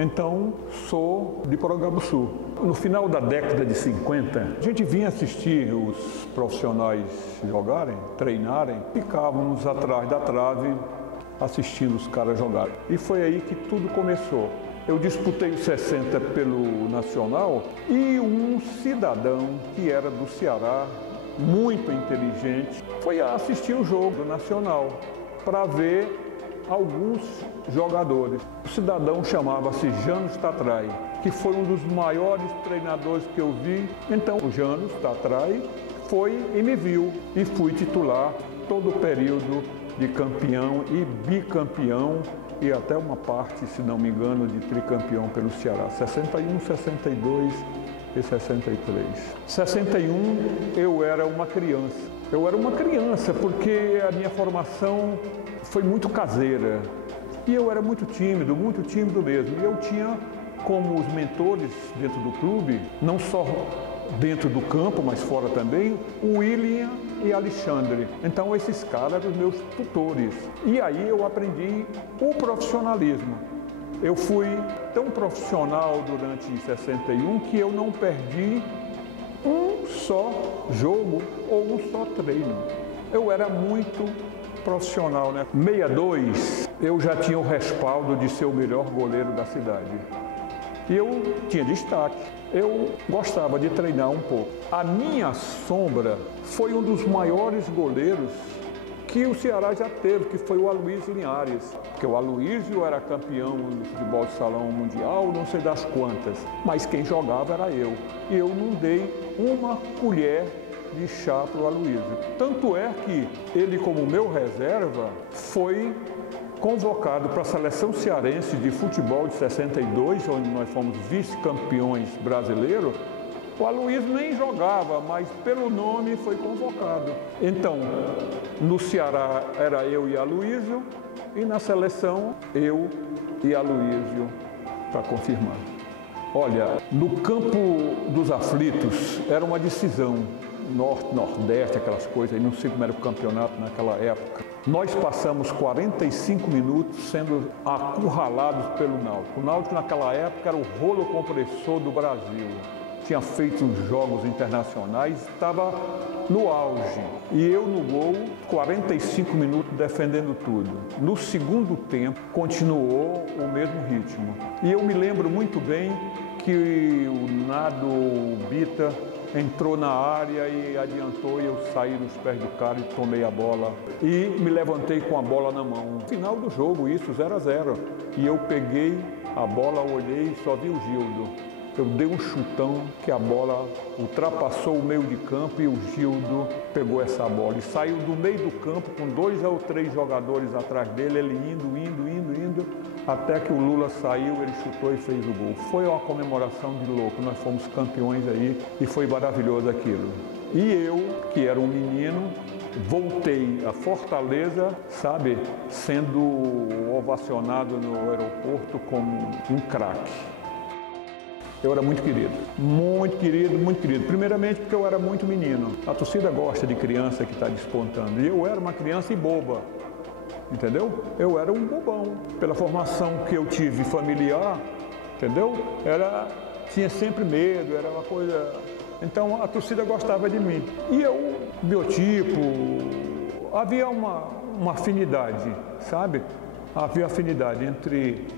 Então, sou de Porangabuçu. No final da década de 50, a gente vinha assistir os profissionais jogarem, treinarem, ficávamos atrás da trave assistindo os caras jogarem. E foi aí que tudo começou. Eu disputei os 60 pelo Nacional e um cidadão que era do Ceará, muito inteligente, foi assistir o jogo do Nacional para ver alguns jogadores. O cidadão chamava-se Janus Tatrai, que foi um dos maiores treinadores que eu vi. Então o Janus Tatrai foi e me viu e fui titular todo o período de campeão e bicampeão e até uma parte, se não me engano, de tricampeão pelo Ceará, 61, 62 e 63. 61 eu era uma criança. Eu era uma criança porque a minha formação foi muito caseira e eu era muito tímido mesmo. E eu tinha como os mentores dentro do clube, não só dentro do campo, mas fora também, o William e Alexandre. Então esses caras eram os meus tutores. E aí eu aprendi o profissionalismo. Eu fui tão profissional durante 61 que eu não perdi um só jogo ou um só treino. Eu era muito profissional, né? 62, eu já tinha o respaldo de ser o melhor goleiro da cidade. E eu tinha destaque. Eu gostava de treinar um pouco. A minha sombra foi um dos maiores goleiros que o Ceará já teve, que foi o Aloysio Linhares. Porque o Aloysio era campeão no futebol de salão mundial, não sei das quantas, mas quem jogava era eu. E eu não dei uma colher de chá para o Aloysio. Tanto é que ele, como meu reserva, foi convocado para a seleção cearense de futebol de 62, onde nós fomos vice-campeões brasileiros. O Aloysio nem jogava, mas pelo nome foi convocado. Então, no Ceará era eu e Aloysio, e na seleção eu e Aloysio para confirmar. Olha, no campo dos aflitos era uma decisão, norte, nordeste, aquelas coisas, não sei como era o campeonato naquela época. Nós passamos 45 minutos sendo acurralados pelo Náutico. O Náutico naquela época era o rolo compressor do Brasil. Tinha feito os jogos internacionais, estava no auge. E eu no gol, 45 minutos defendendo tudo. No segundo tempo, continuou o mesmo ritmo. E eu me lembro muito bem que o Nado Bita entrou na área e adiantou e eu saí dos pés do cara e tomei a bola. E me levantei com a bola na mão. Final do jogo, isso, 0 a 0. E eu peguei a bola, olhei e só vi o Gildo. Eu dei um chutão que a bola ultrapassou o meio de campo e o Gildo pegou essa bola. E saiu do meio do campo com 2 ou 3 jogadores atrás dele, ele indo, até que o Lula saiu, ele chutou e fez o gol. Foi uma comemoração de louco, nós fomos campeões aí e foi maravilhoso aquilo. E eu, que era um menino, voltei a Fortaleza, sabe, sendo ovacionado no aeroporto como um craque. Eu era muito querido, muito querido, muito querido. Primeiramente porque eu era muito menino. A torcida gosta de criança que está despontando. E eu era uma criança e boba, entendeu? Eu era um bobão. Pela formação que eu tive familiar, entendeu? Tinha sempre medo, era uma coisa... Então a torcida gostava de mim. E eu, biotipo, havia uma afinidade, sabe? Havia afinidade entre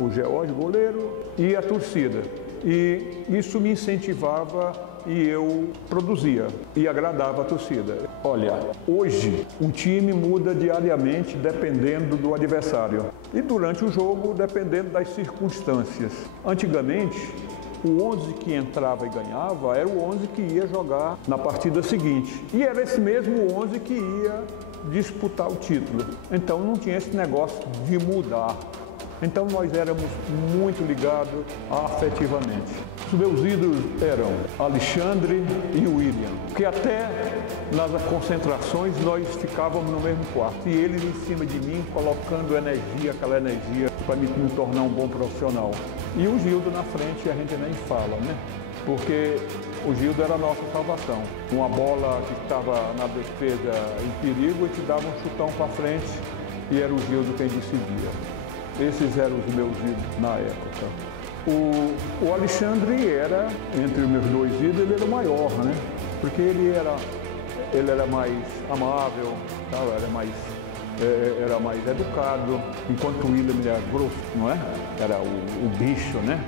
o George, goleiro, e a torcida. E isso me incentivava e eu produzia e agradava a torcida. Olha, hoje um time muda diariamente dependendo do adversário e durante o jogo dependendo das circunstâncias. Antigamente, o 11 que entrava e ganhava era o 11 que ia jogar na partida seguinte. E era esse mesmo 11 que ia disputar o título. Então não tinha esse negócio de mudar. Então nós éramos muito ligados afetivamente. Os meus ídolos eram Alexandre e William, que até nas concentrações nós ficávamos no mesmo quarto. E eles em cima de mim, colocando energia, aquela energia para me tornar um bom profissional. E o Gildo na frente a gente nem fala, né? Porque o Gildo era a nossa salvação. Uma bola que estava na defesa em perigo e te dava um chutão para frente e era o Gildo quem decidia. Esses eram os meus ídolos na época. O Alexandre era, entre os meus dois ídolos, ele era o maior, né? Porque ele era mais amável, tá? Era mais educado, enquanto o William era grosso, não é? Era o bicho, né?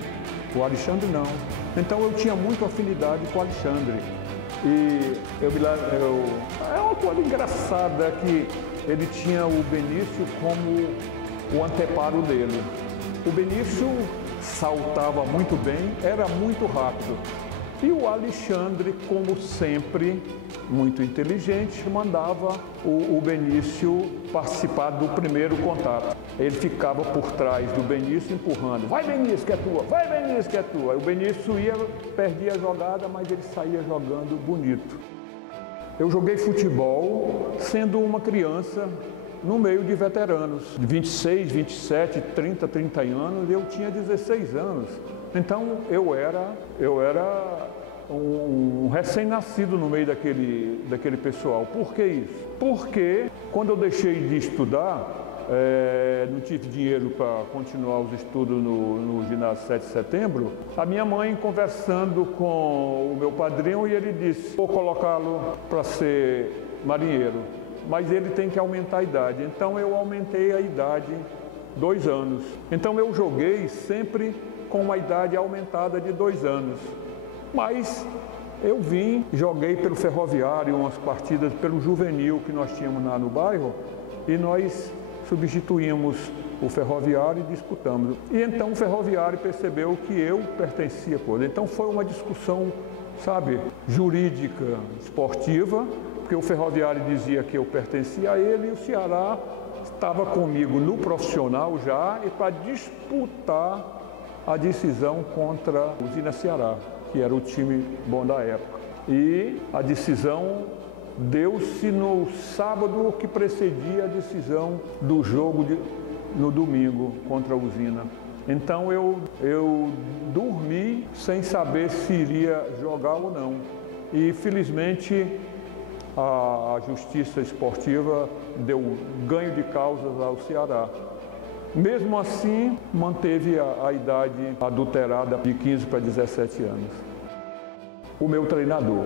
O Alexandre não. Então eu tinha muita afinidade com o Alexandre. E é uma coisa engraçada que ele tinha o Benício como o anteparo dele. O Benício saltava muito bem, era muito rápido. E o Alexandre, como sempre, muito inteligente, mandava o Benício participar do primeiro contato. Ele ficava por trás do Benício empurrando. Vai, Benício, que é tua! Vai, Benício, que é tua! O Benício perdia a jogada, mas ele saía jogando bonito. Eu joguei futebol sendo uma criança no meio de veteranos, de 26, 27, 30, 30 anos, eu tinha 16 anos. Então eu era um recém-nascido no meio daquele pessoal. Por que isso? Porque quando eu deixei de estudar, não tive dinheiro para continuar os estudos no ginásio 7 de setembro, a minha mãe conversando com o meu padrinho e ele disse, vou colocá-lo para ser marinheiro, mas ele tem que aumentar a idade. Então eu aumentei a idade 2 anos. Então eu joguei sempre com uma idade aumentada de 2 anos. Mas eu joguei pelo Ferroviário, umas partidas pelo Juvenil que nós tínhamos lá no bairro, e nós substituímos o Ferroviário e disputamos. E então o Ferroviário percebeu que eu pertencia a ele. Então foi uma discussão, sabe, jurídica, esportiva, porque o Ferroviário dizia que eu pertencia a ele e o Ceará estava comigo no profissional já e para disputar a decisão contra a Usina Ceará, que era o time bom da época. E a decisão deu-se no sábado que precedia a decisão do jogo no domingo contra a Usina. Então eu dormi sem saber se iria jogar ou não. E felizmente a Justiça Esportiva deu ganho de causas ao Ceará. Mesmo assim, manteve a idade adulterada de 15 para 17 anos. O meu treinador,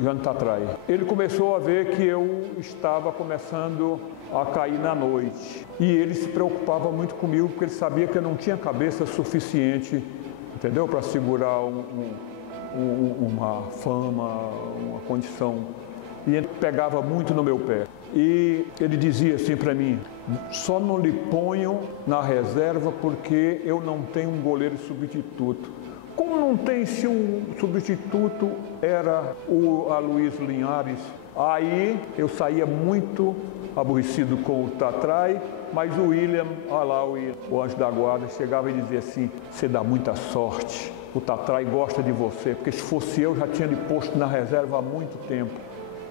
Jânio Tatrai, ele começou a ver que eu estava começando a cair na noite. E ele se preocupava muito comigo, porque ele sabia que eu não tinha cabeça suficiente, entendeu? Para segurar uma fama, uma condição. E ele pegava muito no meu pé. E ele dizia assim para mim, só não lhe ponho na reserva porque eu não tenho um goleiro substituto. Como não tem, se o substituto era o Aloysio Linhares? Aí eu saía muito aborrecido com o Tatrai, mas o William, olha lá o anjo da guarda, chegava e dizia assim, você dá muita sorte, o Tatrai gosta de você, porque se fosse eu já tinha lhe posto na reserva há muito tempo.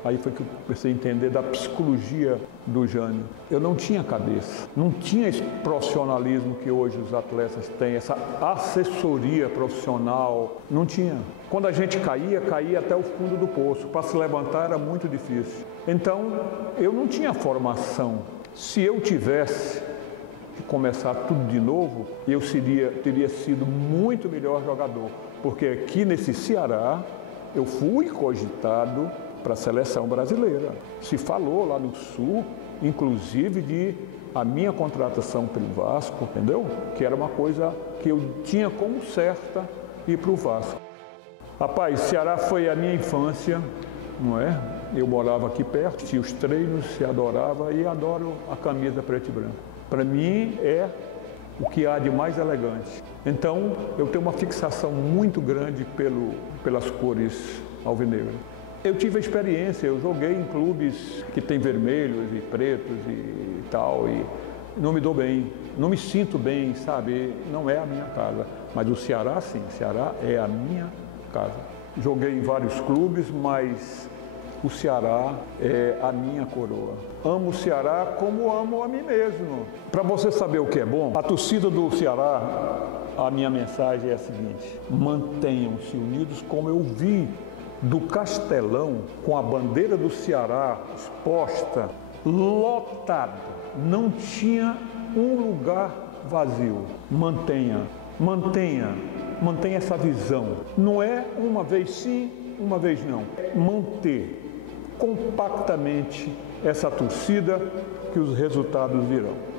Aí foi que eu comecei a entender da psicologia do Jânio. Eu não tinha cabeça, não tinha esse profissionalismo que hoje os atletas têm, essa assessoria profissional, não tinha. Quando a gente caía até o fundo do poço, para se levantar era muito difícil. Então, eu não tinha formação. Se eu tivesse que começar tudo de novo, eu teria sido muito melhor jogador, porque aqui nesse Ceará, eu fui cogitado para a seleção brasileira. Se falou lá no Sul, inclusive de a minha contratação pelo Vasco, entendeu? Que era uma coisa que eu tinha como certa ir para o Vasco. Rapaz, Ceará foi a minha infância, não é? Eu morava aqui perto, tinha os treinos, se adorava e adoro a camisa preto e branco. Para mim é o que há de mais elegante. Então, eu tenho uma fixação muito grande pelas cores alvinegras. Eu tive a experiência, eu joguei em clubes que tem vermelhos e pretos e tal, e não me dou bem, não me sinto bem, sabe? Não é a minha casa. Mas o Ceará, sim, o Ceará é a minha casa. Joguei em vários clubes, mas o Ceará é a minha coroa. Amo o Ceará como amo a mim mesmo. Para você saber o que é bom, a torcida do Ceará, a minha mensagem é a seguinte: mantenham-se unidos como eu vi do Castelão, com a bandeira do Ceará exposta lotado, não tinha um lugar vazio. Mantenha essa visão. Não é uma vez sim, uma vez não. Manter compactamente essa torcida que os resultados virão.